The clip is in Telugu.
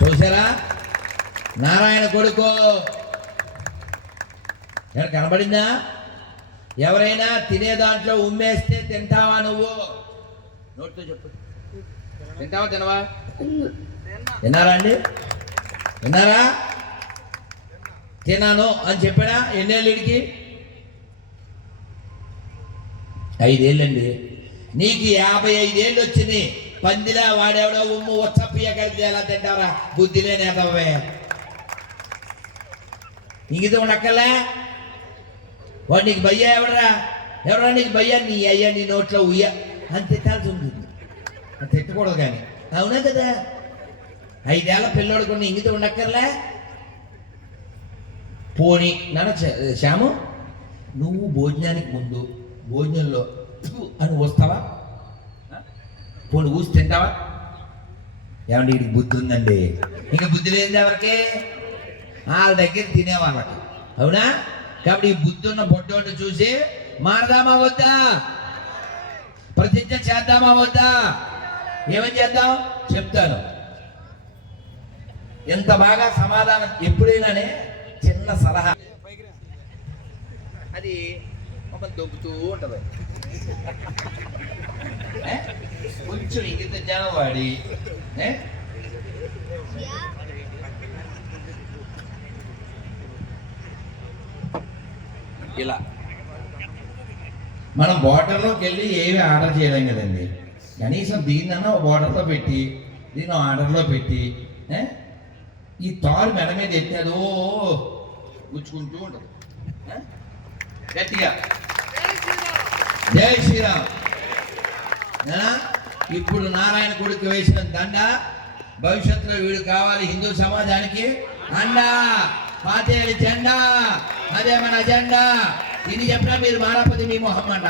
చూసారా? నారాయణ కొడుకు కనబడిందా? ఎవరైనా తినే దాంట్లో ఉమ్మేస్తే తింటావా? నువ్వు నోటితో చెప్పు, తింటావా తినవా? విన్నారా అండి? విన్నారా? తిన్నాను అని చెప్పాడా? ఎన్నేళ్ళకి? 5 ఏళ్ళండి. నీకు 55 ఏళ్ళు వచ్చింది. పందిలా వాడేవడో ఉమ్ము వచ్చపియ కలిసి ఎలా తింటారా? బుద్ధి లేనేదవే. ఇంగితో ఉండక్కలే. వాడు నీకు భయ్యా ఎవడరా? ఎవరా నీకు భయ్యా? నీ అయ్యా నీ నోట్లో ఉయ్య అని తిట్టాల్సి ఉంటుంది. అది తిట్టకూడదు కానీ. అవునా కదా? 5 ఏళ్ళ పిల్లోడు కొన్ని ఇంగితో ఉండక్కర్లే. పోనీ నాన్న శ్యాము, నువ్వు భోజనానికి ముందు భోజనంలో అని వస్తావా? పోనీ ఊసి తింటావా? ఏమంటే వీడికి బుద్ధి ఉందండి. ఇంకా బుద్ధి లేనిది ఎవరికి? వాళ్ళ దగ్గర తినేవాళ్ళకి. అవునా? కాబట్టి ఈ బుద్ధి ఉన్న బొడ్డోని చూసి మారదామా వద్దా? ప్రతిజ్ఞ చేద్దామా వద్దా? ఏమని చేద్దాం చెప్తాను. ఎంత బాగా సమాధానం. ఎప్పుడైనానే చిన్న సలహా, అది మమ్మల్ని దొబ్బుతూ ఉంటుంది. కొంచెం ఇంగిత జ్ఞానం వాడి ఇలా మనం బార్డర్లోకి వెళ్ళి ఏమి ఆర్డర్ చేయలేం కదండి. కనీసం దీన్నన్నా బార్డర్లో పెట్టి దీన్ని ఆర్డర్లో పెట్టి ఈ తారు మెడ మీద ఎత్తాదో గుచ్చుకుంటూ ఉంటుంది గట్టిగా. జై శ్రీరామ్. ఇప్పుడు నారాయణ కొడుకు వేసిన దండ భవిష్యత్తులో వీడు కావాలి హిందూ సమాజానికి అండా, పాతేలి జెండా, అదే మన అజెండా. ఇది చెప్పినా మీరు మారపతి మీ మొహం అంట.